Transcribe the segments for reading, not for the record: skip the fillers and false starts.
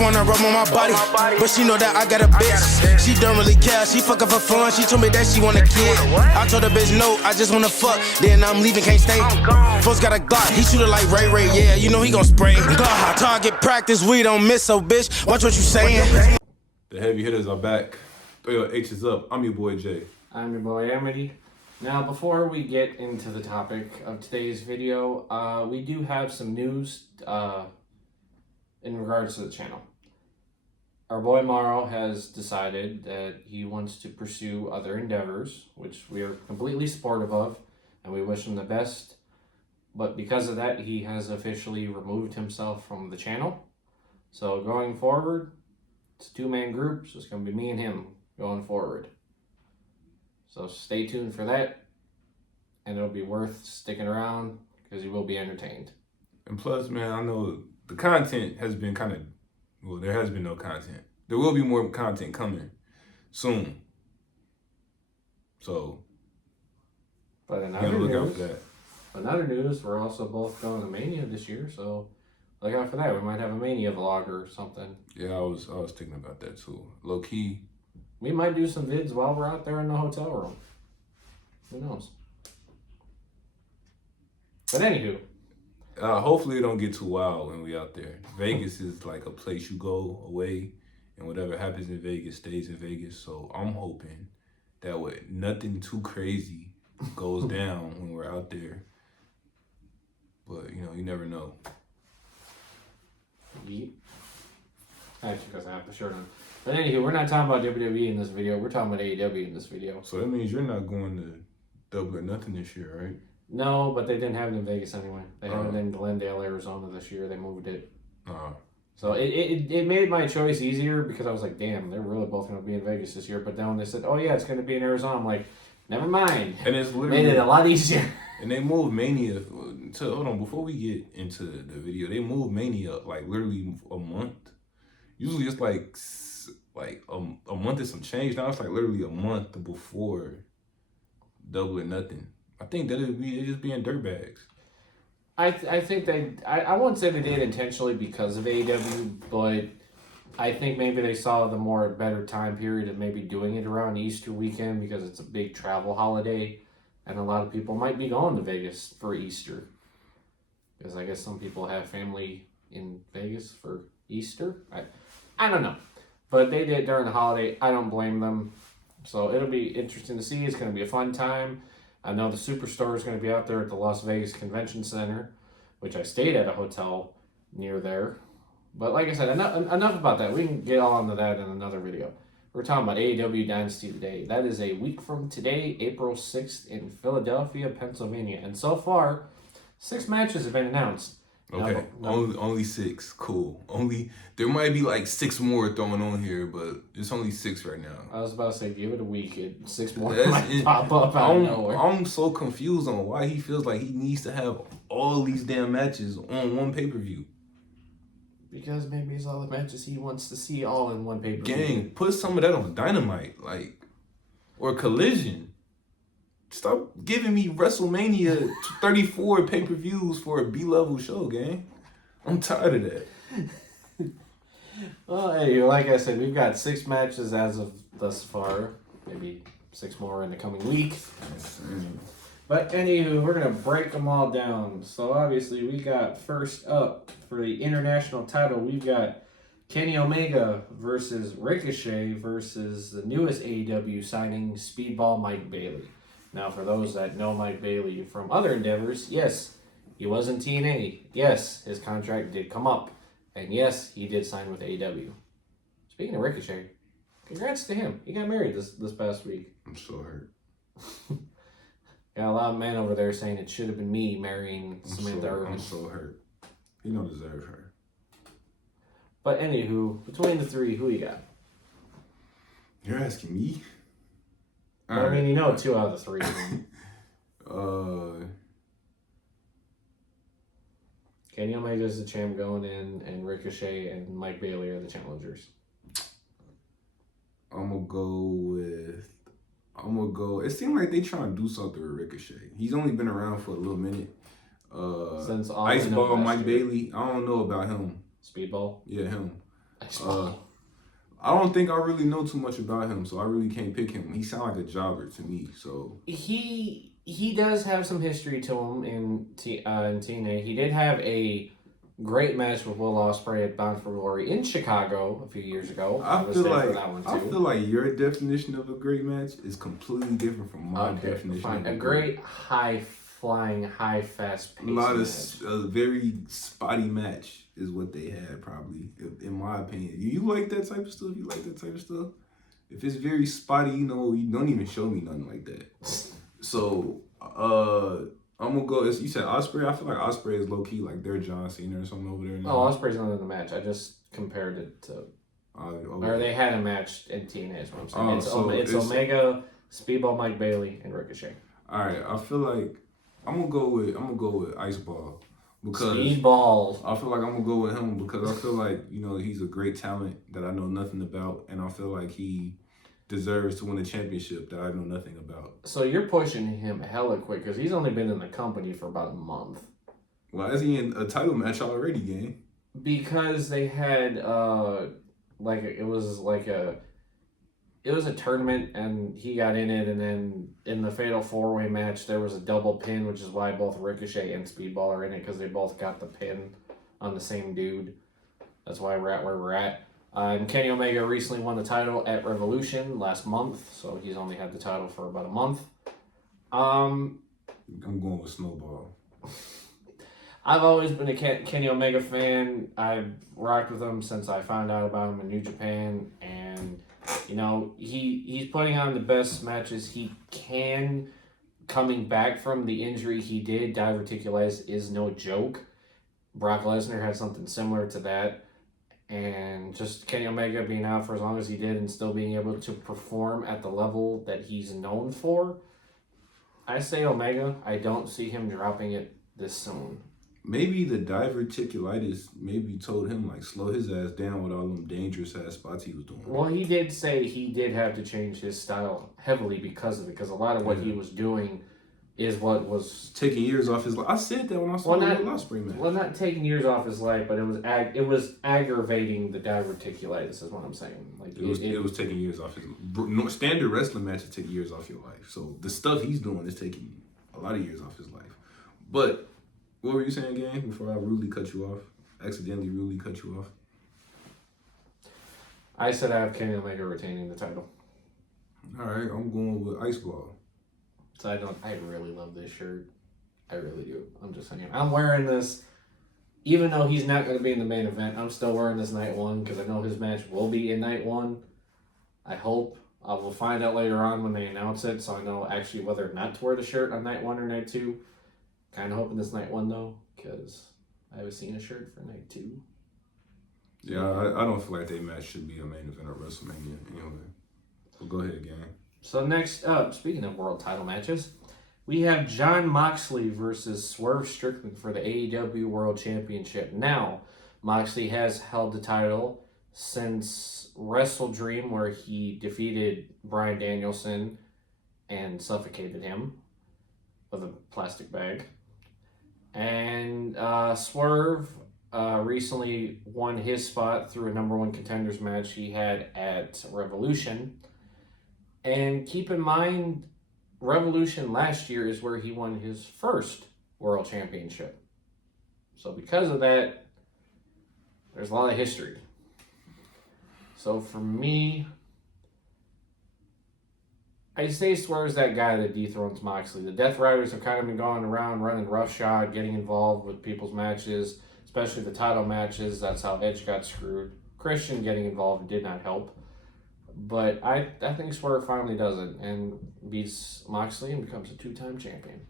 wanna rub on my body, but she know that I got a bitch. She don't really care, she fucking for fun. She told me that she want a kid. I told her bitch no, I just wanna fuck. Then I'm leaving, can't stay. Folks got a Glock, he shoot it like Ray Ray. Yeah, you know he gon' spray. Glock, target practice, we don't miss, so bitch, watch what you saying. The heavy hitters are back. Throw your H's up. I'm your boy Jay. I'm your boy Amity. Now, before we get into the topic of today's video, we do have some news in regards to the channel. Our boy Morrow has decided that he wants to pursue other endeavors, which we are completely supportive of, and we wish him the best. But because of that, he has officially removed himself from the channel. So going forward, it's a two-man group, so it's going to be me and him going forward. So stay tuned for that, and it'll be worth sticking around because you will be entertained. And plus, man, I know the content has been kind of, well, there has been no content. There will be more content coming soon. So, But in other news, we're also both going to Mania this year, so look out for that. We might have a Mania vlog or something. Yeah, I was thinking about that too. Low key. We might do some vids while we're out there in the hotel room. Who knows? But anywho. Hopefully it don't get too wild when we out there. Vegas is like a place you go away, and whatever happens in Vegas stays in Vegas. So I'm hoping that nothing too crazy goes down when we're out there. But, you know, you never know. Yeet. Actually, because I have the shirt on. But anywho, we're not talking about WWE in this video. We're talking about AEW in this video. So that means you're not going to Double or Nothing this year, right? No, but they didn't have it in Vegas anyway. They have it in Glendale, Arizona this year. They moved it. So it made my choice easier because I was like, damn, they're really both going to be in Vegas this year. But then when they said, oh yeah, it's going to be in Arizona, I'm like, never mind. And it's literally made it a lot easier. And they moved Mania to, hold on, before we get into the video, they moved Mania up like literally a month. Usually it's like a month is some change. Now it's like literally a month before Double or Nothing. I think they're just being dirtbags. I think I won't say they did intentionally because of AEW, but I think maybe they saw the better time period of maybe doing it around Easter weekend because it's a big travel holiday and a lot of people might be going to Vegas for Easter. Because I guess some people have family in Vegas for Easter. I don't know. But they did during the holiday. I don't blame them. So it'll be interesting to see. It's going to be a fun time. I know the Superstore is going to be out there at the Las Vegas Convention Center, which I stayed at a hotel near there. But like I said, enough about that. We can get all into that in another video. We're talking about AEW Dynasty today. That is a week from today, April 6th in Philadelphia, Pennsylvania. And so far, 6 matches have been announced. Okay, only 6. Cool. There might be like 6 more thrown on here, but it's only 6 right now. I was about to say, give it a week, 6 more might pop up out of nowhere. I'm so confused on why he feels like he needs to have all these damn matches on one pay-per-view. Because maybe it's all the matches he wants to see all in one pay-per-view. Gang, put some of that on Dynamite, or Collision. Stop giving me WrestleMania 34 pay-per-views for a B-level show, gang. I'm tired of that. Well, hey, like I said, we've got 6 matches as of thus far. Maybe 6 more in the coming week. But anywho, we're going to break them all down. So obviously, we got first up for the international title, we've got Kenny Omega versus Ricochet versus the newest AEW signing, Speedball Mike Bailey. Now, for those that know Mike Bailey from other endeavors, yes, he was in TNA. Yes, his contract did come up. And yes, he did sign with AEW. Speaking of Ricochet, congrats to him. He got married this past week. I'm so hurt. Got a lot of men over there saying it should have been me marrying Samantha Irvin. I'm so hurt. He don't deserve her. But anywho, between the three, who you got? You're asking me? Well, I mean, you know 2 out of the 3. Kenny Omega's the champ going in, and Ricochet and Mike Bailey are the challengers. I'm gonna go. It seemed like they trying to do something with Ricochet. He's only been around for a little minute. Since Iceball Mike Bailey, I don't know about him. Speedball? Yeah, him. I don't think I really know too much about him, so I really can't pick him. He sounds like a jobber to me. So he does have some history to him in TNA. He did have a great match with Will Ospreay at Bound for Glory in Chicago a few years ago. I feel like your definition of a great match is completely different from my definition. Fine. A great high flying, high fast paced match. A very spotty match is what they had, probably, in my opinion. You like that type of stuff? You like that type of stuff? If it's very spotty, you don't even show me nothing like that. So, I'm gonna go. You said Ospreay. I feel like Ospreay is low key like their John Cena or something over there now. Oh, Ospreay's not in the match. I just compared it to. Or they had a match in TNA. Is what I'm saying. It's Omega, Speedball, Mike Bailey, and Ricochet. All right, I feel like I'm gonna go with Iceball because Speedball. I feel like I'm gonna go with him because I feel like he's a great talent that I know nothing about, and I feel like he deserves to win a championship that I know nothing about. So you're pushing him hella quick because he's only been in the company for about a month. Well, is he in a title match already, gang? Because they had it was a tournament and he got in it, and then in the Fatal 4-Way match there was a double pin, which is why both Ricochet and Speedball are in it because they both got the pin on the same dude. That's why we're at where we're at. And Kenny Omega recently won the title at Revolution last month, so he's only had the title for about a month. I'm going with Snowball. I've always been a Kenny Omega fan. I've rocked with him since I found out about him in New Japan, and he's putting on the best matches he can. Coming back from the injury he did, diverticulitis is no joke. Brock Lesnar had something similar to that. And just Kenny Omega being out for as long as he did and still being able to perform at the level that he's known for, I say Omega. I don't see him dropping it this soon. Maybe the diverticulitis maybe told him, slow his ass down with all them dangerous ass spots he was doing. Well, he did say he did have to change his style heavily because of it, because a lot of what he was doing is what was taking years off his life. I said that when I saw the Ospreay match. Well, not taking years off his life, but it was aggravating the diverticulitis. Is what I'm saying. It was taking years off his standard wrestling matches take years off your life. So the stuff he's doing is taking a lot of years off his life. But what were you saying, gang? Before I accidentally rudely cut you off. I said I have Kenny Omega retaining the title. All right, I'm going with Iceball. So I really love this shirt. I really do. I'm just saying. I'm wearing this, even though he's not going to be in the main event. I'm still wearing this night one because I know his match will be in night one. I hope. I will find out later on when they announce it, so I know actually whether or not to wear the shirt on night one or night two. Kind of hoping this night one though, because I haven't seen a shirt for night two. Yeah, I don't feel like they match should be a main event at WrestleMania anyway. So go ahead, gang. So next up, speaking of world title matches, we have Jon Moxley versus Swerve Strickland for the AEW World Championship. Now, Moxley has held the title since Wrestle Dream, where he defeated Bryan Danielson and suffocated him with a plastic bag. And Swerve recently won his spot through a number one contenders match he had at Revolution. And keep in mind, Revolution last year is where he won his first world championship. So because of that, there's a lot of history. So for me, I say Swerve's that guy that dethrones Moxley. The Death Riders have kind of been going around running roughshod, getting involved with people's matches, especially the title matches. That's how Edge got screwed. Christian getting involved did not help. But I think Swerve finally does it and beats Moxley and becomes a two-time champion.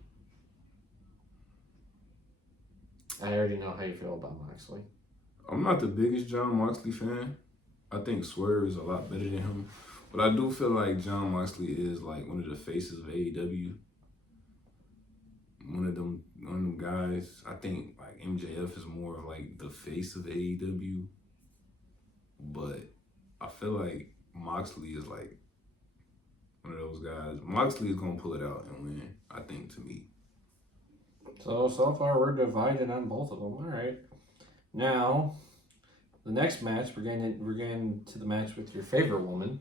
I already know how you feel about Moxley. I'm not the biggest Jon Moxley fan. I think Swerve is a lot better than him. But I do feel like Jon Moxley is one of the faces of AEW. One of them guys. I think MJF is more of the face of AEW. But I feel like Moxley is one of those guys. Moxley is gonna pull it out and win, I think, to me. So far we're divided on both of them. All right. Now, The next match, we're getting to the match with your favorite woman.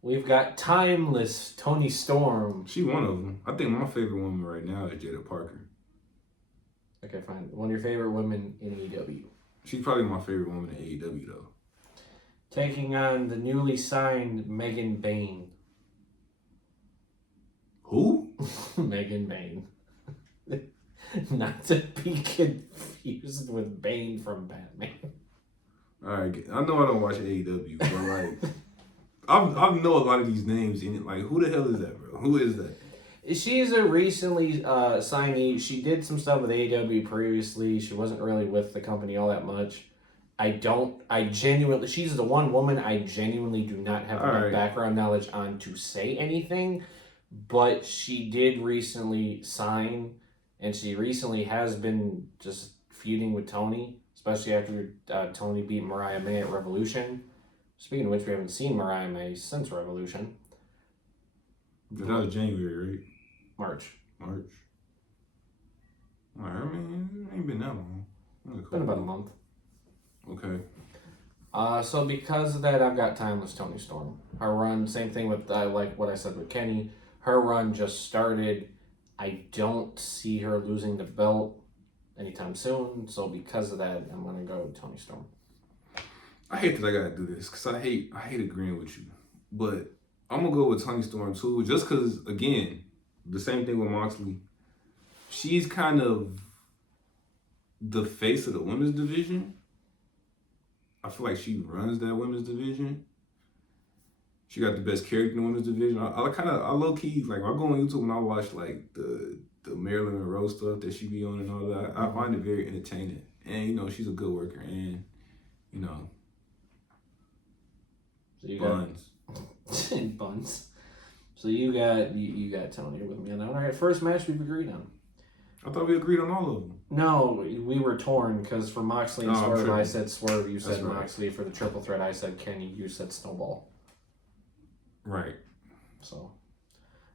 We've got timeless Toni Storm. She one of them. I think my favorite woman right now is Jada Parker. Okay, fine. One of your favorite women in AEW. She's probably my favorite woman in AEW though. Taking on the newly signed Megan Bayne. Who? Megan Bayne. Not to be confused with Bane from Batman. Alright, I know I don't watch AEW, but like I know a lot of these names in it. Like, who the hell is that, bro? Who is that? She's a recently signee. She did some stuff with AEW previously. She wasn't really with the company all that much. She's the one woman I genuinely do not have enough background knowledge on to say anything, but she did recently sign, and she recently has been just feuding with Tony, especially after Tony beat Mariah May at Revolution. Speaking of which, we haven't seen Mariah May since Revolution. That was January, right? March. Alright, I mean, it ain't been that long. It's been about a month. Okay. So because of that, I've got timeless Toni Storm. Her run, same thing with like what I said with Kenny. Her run just started. I don't see her losing the belt anytime soon. So because of that, I'm gonna go with Toni Storm. I hate that I gotta do this because I hate agreeing with you, but I'm gonna go with Toni Storm too, just because again, the same thing with Moxley. She's kind of the face of the women's division. I feel like she runs that women's division. She got the best character in the women's division. I low key, like, I go on YouTube and I watch like the Marilyn Monroe stuff that she be on and all that. I find it very entertaining, and you know she's a good worker, and you know, so you buns. Buns. So you got Tony with me on that. All right, first match we've agreed on. I thought we agreed on all of them. No, we were torn because for Moxley and Swerve, sure. I said Swerve, you said right. Moxley. For the triple threat, I said Kenny, you said Snowball. Right. So,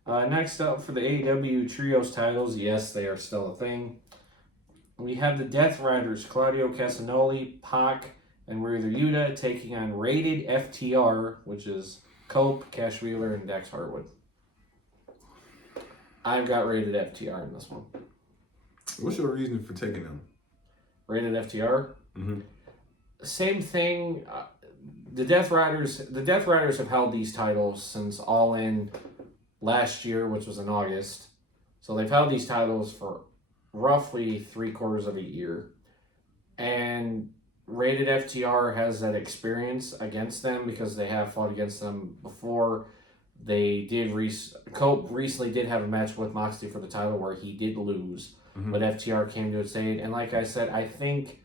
next up for the AEW Trios titles, yes, they are still a thing. We have the Death Riders, Claudio Castagnoli, Pac, and Wheeler Yuta taking on Rated FTR, which is Cope, Cash Wheeler, and Dax Harwood. I've got Rated FTR in this one. What's your reason for taking them? Rated FTR? Mm-hmm. Same thing. The Death Riders have held these titles since All In last year, which was in August. So they've held these titles for roughly 3/4 of a year. And Rated FTR has that experience against them because they have fought against them before. They did. Cope recently did have a match with Moxley for the title where he did lose. Mm-hmm. But FTR came to its aid. And like I said, I think,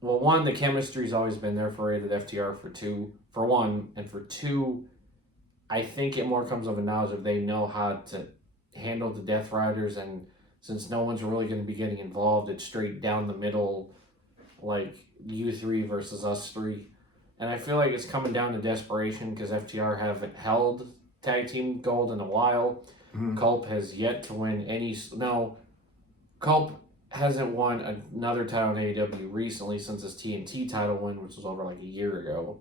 well, one, the chemistry's always been there for Rated FTR for one. And for two, I think it more comes of a knowledge of they know how to handle the Death Riders. And since no one's really going to be getting involved, it's straight down the middle, like you three versus us three. And I feel like it's coming down to desperation because FTR haven't held tag team gold in a while. Mm-hmm. Culp has yet to win any. No, Culp hasn't won another title in AEW recently since his TNT title win, which was over like a year ago.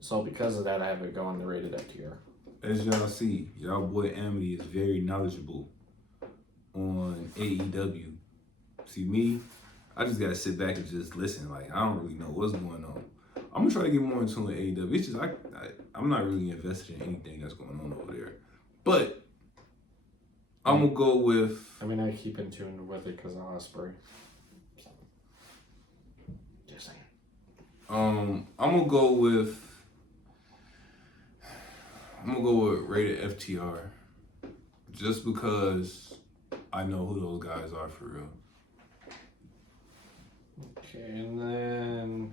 So because of that, I have it going to Rated FTR. As y'all see, y'all boy Amity is very knowledgeable on AEW. See me, I just gotta sit back and just listen. Like, I don't really know what's going on. I'm gonna try to get more into AEW. It's just I'm not really invested in anything that's going on over there. But I'm gonna go with. I mean, I keep in tune with it because of Ospreay. So, just saying. I'm gonna go with Rated FTR, just because I know who those guys are for real. Okay, and then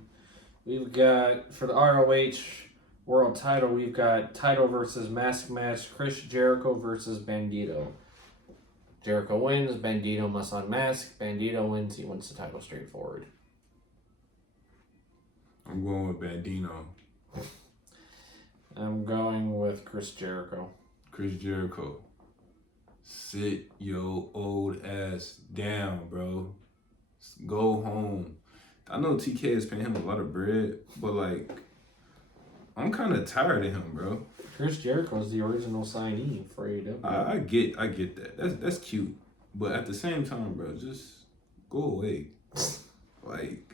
we've got, for the ROH World title, we've got title versus mask match, Chris Jericho versus Bandito. Jericho wins, Bandito must unmask. Bandito wins, he wins the title straightforward. I'm going with Bandino. I'm going with Chris Jericho. Chris Jericho. Sit your old ass down, bro. Go home. I know TK is paying him a lot of bread, but like, I'm kind of tired of him, bro. Chris Jericho's the original signee for AEW. I get that. That's cute, but at the same time, bro, just go away. Like,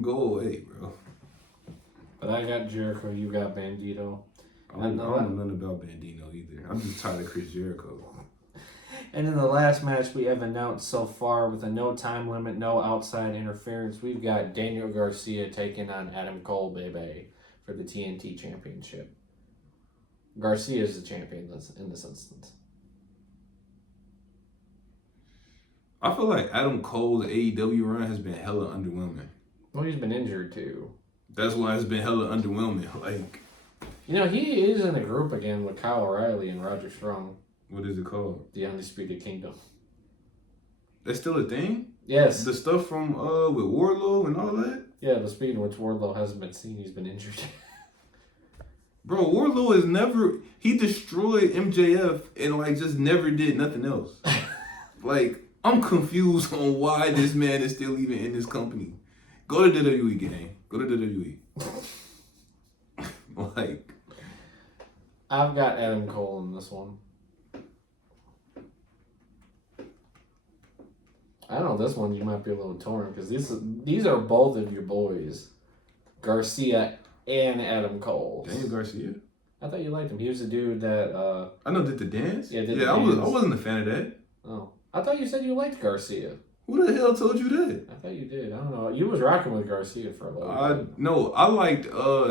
go away, bro. But I got Jericho, you got Bandito. I don't know nothing about Bandito either. I'm just tired of Chris Jericho. And in the last match we have announced so far with a no time limit, no outside interference, we've got Daniel Garcia taking on Adam Cole, baby, for the TNT Championship. Garcia is the champion in this instance. I feel like Adam Cole's AEW run has been hella underwhelming. Well, he's been injured too. That's why it's been hella underwhelming. Like, you know, he is in a group again with Kyle O'Reilly and Roger Strong. what is it called? The Undisputed Kingdom. That's still a thing? Yes. The stuff from with Wardlow and all that? Yeah, the speed in which Wardlow hasn't been seen, he's been injured. Bro, Wardlow is never... He destroyed MJF and, like, just never did nothing else. Like, I'm confused on why this man is still even in this company. Go to WWE, gang. Go to WWE. Like... I've got Adam Cole in this one. I don't know, this one you might be a little torn because these are both of your boys, Garcia and Adam Cole. Daniel Garcia? I thought you liked him. He was the dude that I know, did the dance? Yeah, I wasn't a fan of that. Oh, I thought you said you liked Garcia. Who the hell told you that? I thought you did. I don't know. You was rocking with Garcia for a little bit. No, I liked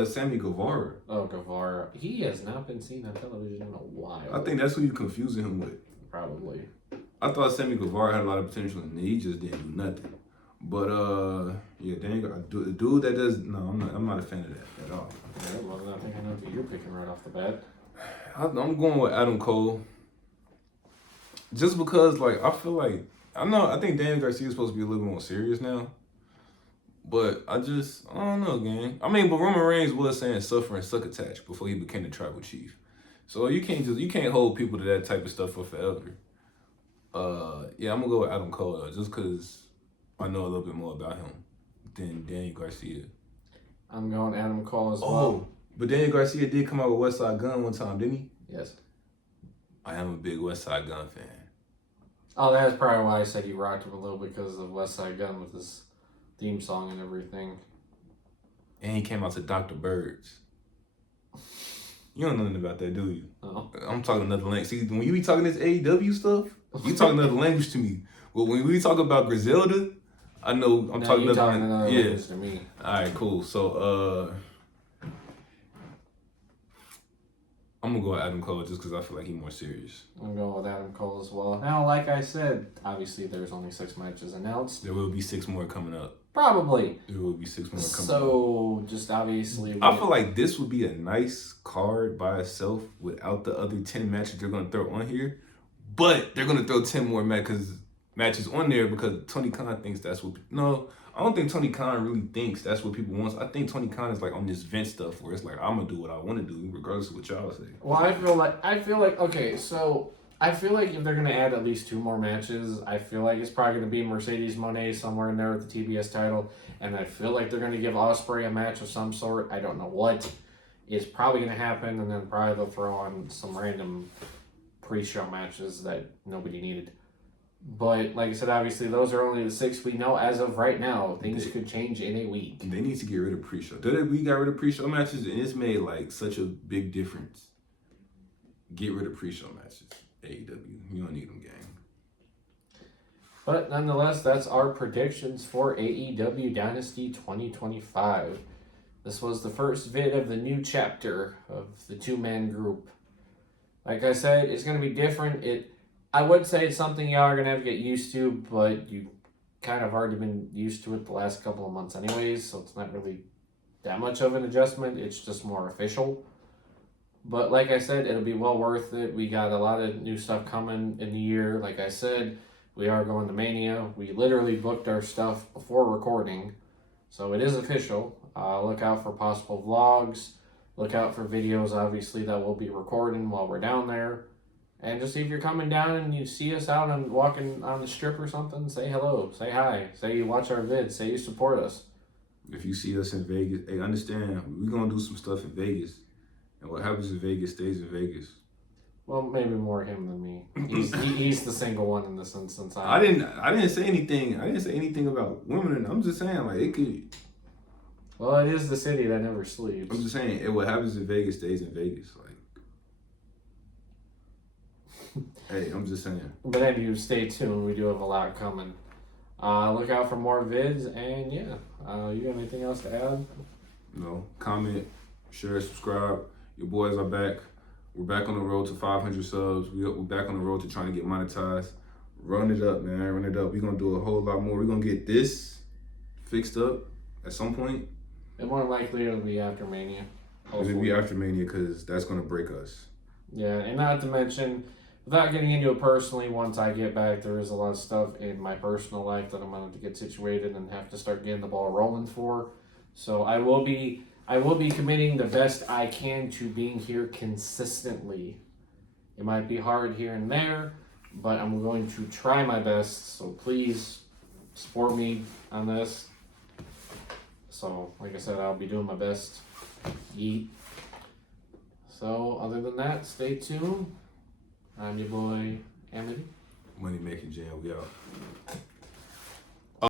Sammy Guevara. Oh, Guevara. He has not been seen on television in a while. I think that's who you confusing him with. Probably. I thought Sammy Guevara had a lot of potential and he just didn't do nothing. But yeah, the dude that does I'm not a fan of that at all. Yeah, well, I think I know who you're picking right off the bat. I'm going with Adam Cole. Just because like I feel like I think Daniel Garcia is supposed to be a little more serious now. But I don't know, gang. I mean, but Roman Reigns was saying suffering succotash before he became the tribal chief. So you can't hold people to that type of stuff for forever. Yeah, I'm gonna go with Adam Cole though, just because I know a little bit more about him than Daniel Garcia. I'm going Adam Cole as well. Oh, but Daniel Garcia did come out with West Side Gun one time, didn't he? Yes. I am a big West Side Gun fan. Oh, that's probably why I said you rocked him a little because of West Side Gun with his theme song and everything. And he came out to Dr. Birds. You don't know nothing about that, do you? Oh. I'm talking another language. See, when you be talking this AEW stuff, you talking another language to me. But when we talk about Griselda, I know I'm talking another language to me. All right, cool. So, I'm going to go with Adam Cole just because I feel like he's more serious. I'm going with Adam Cole as well. Now, like I said, obviously there's only 6 matches announced. There will be 6 more coming up. Probably. There will be 6 more coming up. So, just obviously... I feel like this would be a nice card by itself without the other 10 matches they're going to throw on here. But they're going to throw 10 more matches on there because Tony Khan thinks that's what... No, I don't think Tony Khan really thinks that's what people want. I think Tony Khan is like on this Vince stuff where it's like, I'm going to do what I want to do regardless of what y'all say. Well, I feel like, okay, so I feel like if they're going to add at least 2 more matches, I feel like it's probably going to be Mercedes Moné somewhere in there with the TBS title. And I feel like they're going to give Ospreay a match of some sort. I don't know what is probably going to happen. And then probably they'll throw on some random pre-show matches that nobody needed. But like I said, obviously those are only the 6 we know as of right now. Things could change in a week. They need to get rid of pre-show. We got rid of pre-show matches and it's made like such a big difference. Get rid of pre-show matches. AEW. You don't need them, gang. But nonetheless, that's our predictions for AEW Dynasty 2025. This was the first vid of the new chapter of the 2-man group. Like I said, it's going to be different. I would say it's something y'all are going to have to get used to, but you kind of already been used to it the last couple of months anyways, so it's not really that much of an adjustment. It's just more official. But like I said, it'll be well worth it. We got a lot of new stuff coming in the year. Like I said, we are going to Mania. We literally booked our stuff before recording, so it is official. Look out for possible vlogs. Look out for videos, obviously, that we'll be recording while we're down there. And just if you're coming down and you see us out and walking on the strip or something, say hello, say hi, say you watch our vids, say you support us. If you see us in Vegas, hey, understand, we're going to do some stuff in Vegas. And what happens in Vegas stays in Vegas. Well, maybe more him than me. He's the single one in this instance. I didn't say anything. I didn't say anything about women. I'm just saying, like, it could. Well, it is the city that never sleeps. I'm just saying, what happens in Vegas stays in Vegas. Like, hey, I'm just saying. But anyway, stay tuned. We do have a lot coming. Look out for more vids, and yeah. You got anything else to add? No. Comment, share, subscribe. Your boys are back. We're back on the road to 500 subs. We're back on the road to trying to get monetized. Run it up, man. Run it up. We're going to do a whole lot more. We're going to get this fixed up at some point. And more likely it'll be after Mania. It'll be after Mania because that's going to break us. Yeah, and not to mention, without getting into it personally, once I get back, there is a lot of stuff in my personal life that I'm going to get situated and have to start getting the ball rolling for. So I will be committing the best I can to being here consistently. It might be hard here and there, but I'm going to try my best. So please support me on this. So, like I said, I'll be doing my best. Yeet. So, other than that, stay tuned. I'm your boy, Amity. Money making jam. We out.